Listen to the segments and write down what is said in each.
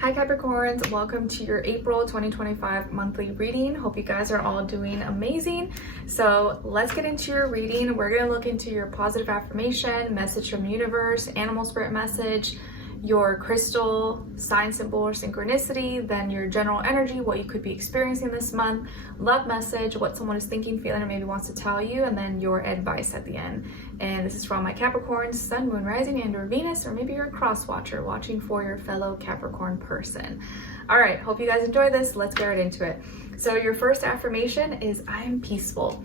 Hi Capricorns, welcome to your April 2025 monthly reading. Hope you guys are all doing amazing. So let's get into your reading. We're going to look into your positive affirmation, message from the universe, animal spirit message, your crystal, sign symbol or synchronicity, then your general energy, what you could be experiencing this month, love message, what someone is thinking, feeling, or maybe wants to tell you, and then your advice at the end. And this is for all my Capricorns, Sun, Moon, Rising, and or Venus, or maybe you're a cross watcher watching for your fellow Capricorn person. All right, hope you guys enjoy this. Let's get right into it. So your first affirmation is I am peaceful.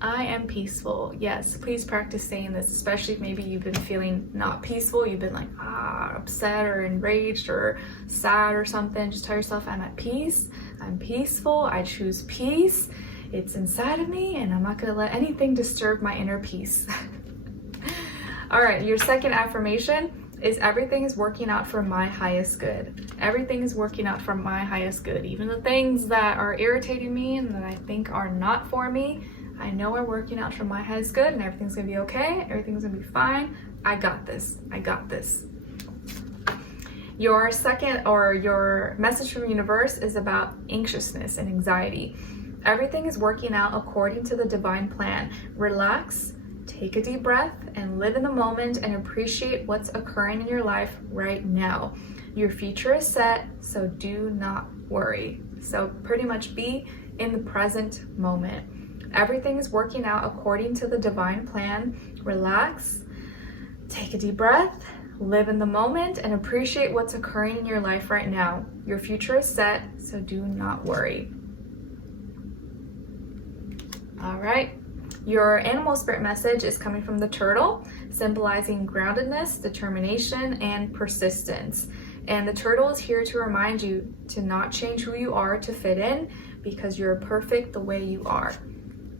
I am peaceful. Yes, please practice saying this, especially if maybe you've been feeling not peaceful. You've been like upset or enraged or sad or something. Just tell yourself, I'm at peace. I'm peaceful. I choose peace. It's inside of me and I'm not going to let anything disturb my inner peace. All right, your second affirmation is everything is working out for my highest good. Everything is working out for my highest good. Even the things that are irritating me and that I think are not for me, I know are working out for my highest good and everything's gonna be okay. Everything's gonna be fine. I got this. I got this. Your second or your message from the universe is about anxiousness and anxiety. Everything is working out according to the divine plan. Relax, take a deep breath, and live in the moment and appreciate what's occurring in your life right now. Your future is set, so do not worry. So pretty much be in the present moment. Everything is working out according to the divine plan. Relax, take a deep breath, live in the moment, and appreciate what's occurring in your life right now. Your future is set, so do not worry. All right. Your animal spirit message is coming from the turtle, symbolizing groundedness, determination, and persistence. And the turtle is here to remind you to not change who you are to fit in, because you're perfect the way you are.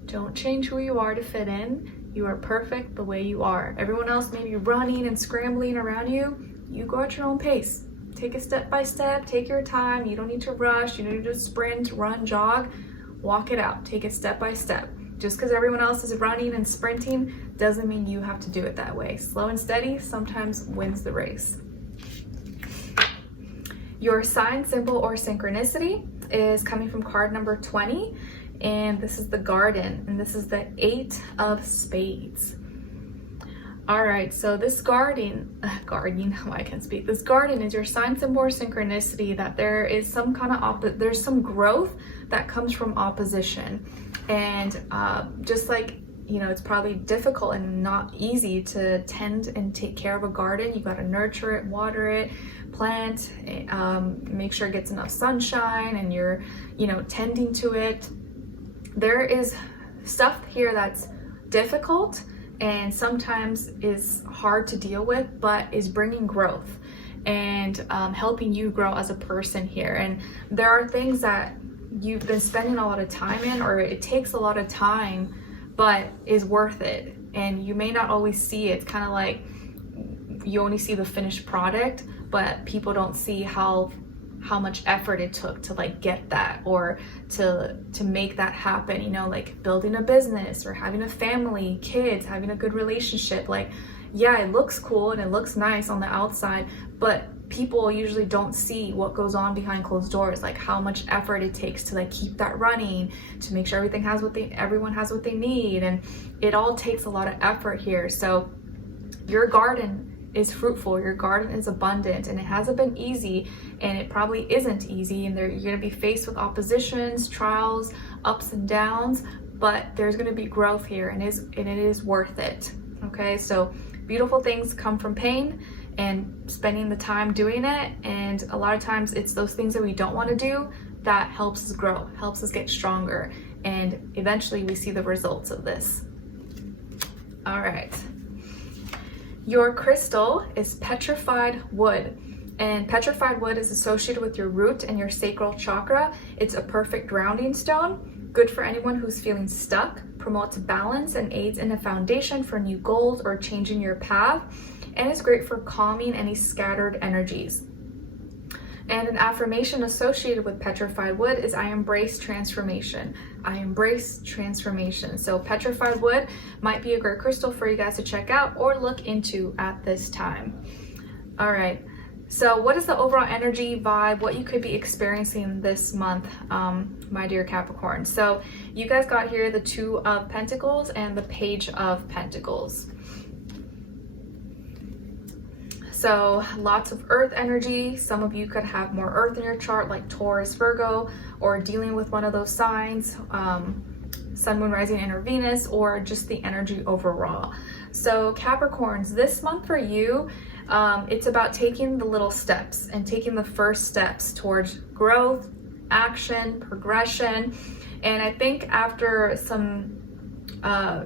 Don't change who you are to fit in. You are perfect the way you are. Everyone else may be running and scrambling around you. You go at your own pace. Take it step by step. Take your time. You don't need to rush. You don't need to sprint, run, jog. Walk it out. Take it step by step. Just because everyone else is running and sprinting doesn't mean you have to do it that way. Slow and steady sometimes wins the race. Your sign, symbol, or synchronicity is coming from card number 20. And this is the garden, and this is the 8 of spades. All right, so this garden, I can't speak. This garden is your sign, symbol, or synchronicity that there is some kind of there's some growth that comes from opposition. And just like, you know, it's probably difficult and not easy to tend and take care of a garden. You got to nurture it, water it, plant, make sure it gets enough sunshine, and you're, you know, tending to it. There is stuff here that's difficult and sometimes is hard to deal with, but is bringing growth and helping you grow as a person here. And there are things that you've been spending a lot of time in, or it takes a lot of time, but is worth it. And you may not always see it. It's kind of like you only see the finished product, but people don't see how much effort it took to like get that, or to make that happen, you know, like building a business or having a family, kids, having a good relationship. Like, yeah, it looks cool and it looks nice on the outside, but people usually don't see what goes on behind closed doors, like how much effort it takes to like keep that running, to make sure everyone has what they need, and it all takes a lot of effort here. So your garden is fruitful, your garden is abundant, and it hasn't been easy, and it probably isn't easy, and you're going to be faced with oppositions, trials, ups and downs, but there's going to be growth here, and it is worth it. Okay, so beautiful things come from pain and spending the time doing it, and a lot of times it's those things that we don't want to do that helps us grow, helps us get stronger, and eventually we see the results of this. All right. Your crystal is petrified wood, and petrified wood is associated with your root and your sacral chakra. It's a perfect grounding stone, good for anyone who's feeling stuck, promotes balance, and aids in a foundation for new goals or changing your path, and is great for calming any scattered energies. And an affirmation associated with petrified wood is I embrace transformation. I embrace transformation. So petrified wood might be a great crystal for you guys to check out or look into at this time. All right, So what is the overall energy vibe, what you could be experiencing this month, my dear Capricorn? So you guys got here the Two of Pentacles and the Page of Pentacles. So lots of earth energy. Some of you could have more earth in your chart, like Taurus, Virgo, or dealing with one of those signs, Sun, Moon, Rising, and or Venus, or just the energy overall. So Capricorns, this month for you, it's about taking the little steps and taking the first steps towards growth, action, progression. And I think after some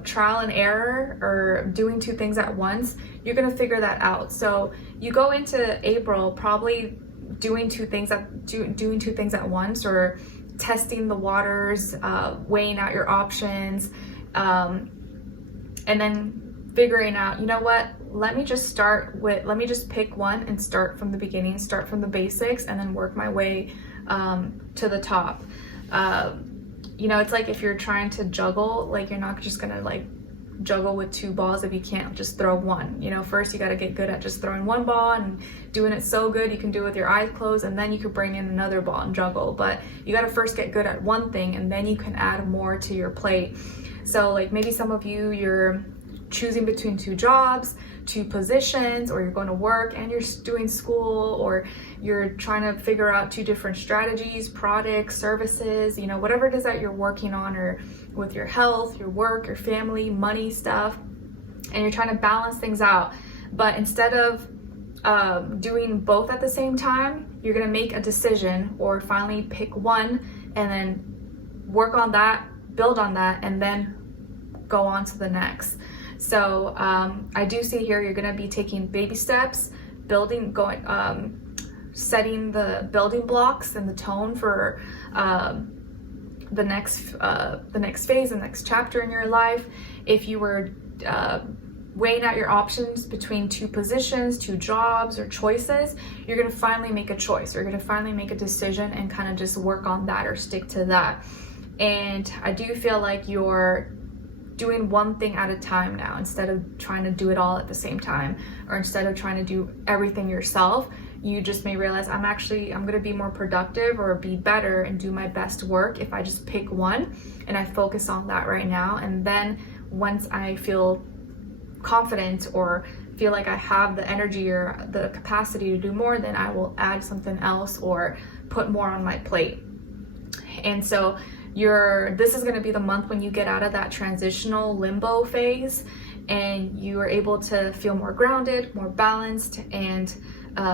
trial and error or doing two things at once, you're gonna figure that out. So you go into April probably doing two things at once, or testing the waters, weighing out your options, and then figuring out, you know what, let me just pick one and start from the beginning, start from the basics, and then work my way to the top. You know, it's like if you're trying to juggle, like you're not just gonna like juggle with two balls if you can't just throw one. You know, first you got to get good at just throwing one ball and doing it so good you can do it with your eyes closed, and then you could bring in another ball and juggle. But you got to first get good at one thing, and then you can add more to your plate. So like maybe some of you, you're choosing between two jobs, two positions, or you're going to work and you're doing school, or you're trying to figure out two different strategies, products, services, you know, whatever it is that you're working on, or with your health, your work, your family, money stuff, and you're trying to balance things out. But instead of doing both at the same time, you're going to make a decision, or finally pick one and then work on that, build on that, and then go on to the next. So I do see here you're going to be taking baby steps, setting the building blocks and the tone for the next phase, the next chapter in your life. If you were weighing out your options between two positions, two jobs, or choices, you're going to finally make a choice. You're going to finally make a decision and kind of just work on that or stick to that. And I do feel like you're doing one thing at a time now, instead of trying to do it all at the same time, or instead of trying to do everything yourself. You just may realize I'm going to be more productive or be better and do my best work if I just pick one and I focus on that right now. And then once I feel confident or feel like I have the energy or the capacity to do more, then I will add something else or put more on my plate. And so this is going to be the month when you get out of that transitional limbo phase and you are able to feel more grounded, more balanced, and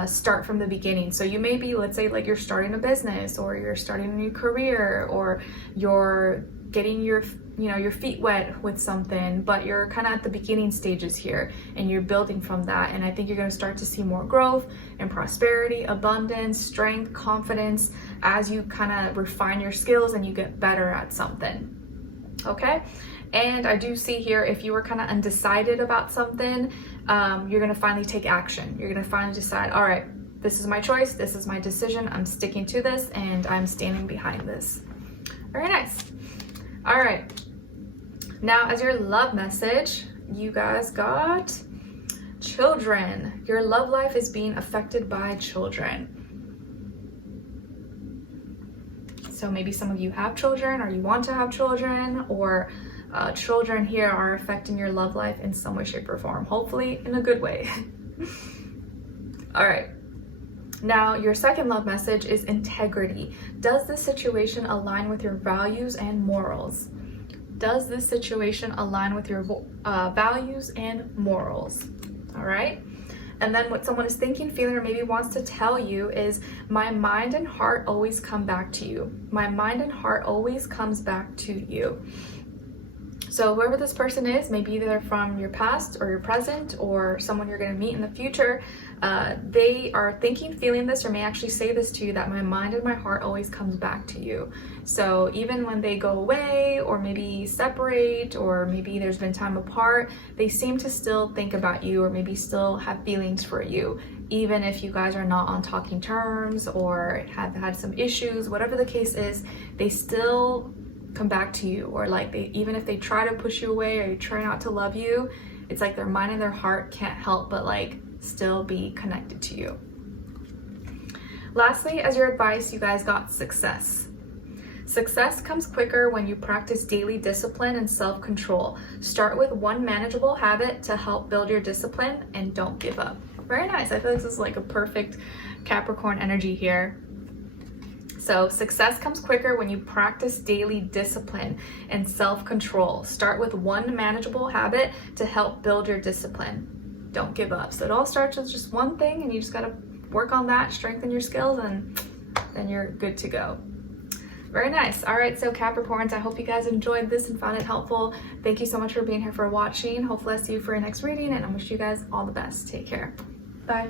start from the beginning. So you may be, let's say, like you're starting a business, or you're starting a new career, or you're getting your feet wet with something, but you're kind of at the beginning stages here and you're building from that. And I think you're going to start to see more growth and prosperity, abundance, strength, confidence as you kind of refine your skills and you get better at something. Okay. And I do see here, if you were kind of undecided about something, you're going to finally take action. You're going to finally decide, all right, this is my choice, this is my decision, I'm sticking to this, and I'm standing behind this. Very nice. All right. Now, as your love message, you guys got children. Your love life is being affected by children. So maybe some of you have children, or you want to have children, or children here are affecting your love life in some way, shape, or form. Hopefully in a good way. All right. Now, your second love message is integrity. Does this situation align with your values and morals? Does this situation align with your values and morals? All right. And then what someone is thinking, feeling, or maybe wants to tell you is, my mind and heart always come back to you. My mind and heart always comes back to you. So whoever this person is, maybe they're from your past or your present, or someone you're going to meet in the future, they are thinking, feeling this, or may actually say this to you, that my mind and my heart always comes back to you. So even when they go away, or maybe separate, or maybe there's been time apart, they seem to still think about you, or maybe still have feelings for you, even if you guys are not on talking terms or have had some issues. Whatever the case is, they still come back to you. Or like, even if they try to push you away or try not to love you, it's like their mind and their heart can't help but like still be connected to you. Lastly, as your advice, you guys got success. Success comes quicker when you practice daily discipline and self-control. Start with one manageable habit to help build your discipline and don't give up. Very nice. I feel like this is like a perfect Capricorn energy here. So success comes quicker when you practice daily discipline and self-control. Start with one manageable habit to help build your discipline. Don't give up. So it all starts with just one thing, and you just got to work on that, strengthen your skills, and then you're good to go. Very nice. All right, so Capricorns, I hope you guys enjoyed this and found it helpful. Thank you so much for being here, for watching. Hopefully I see you for your next reading, and I wish you guys all the best. Take care. Bye.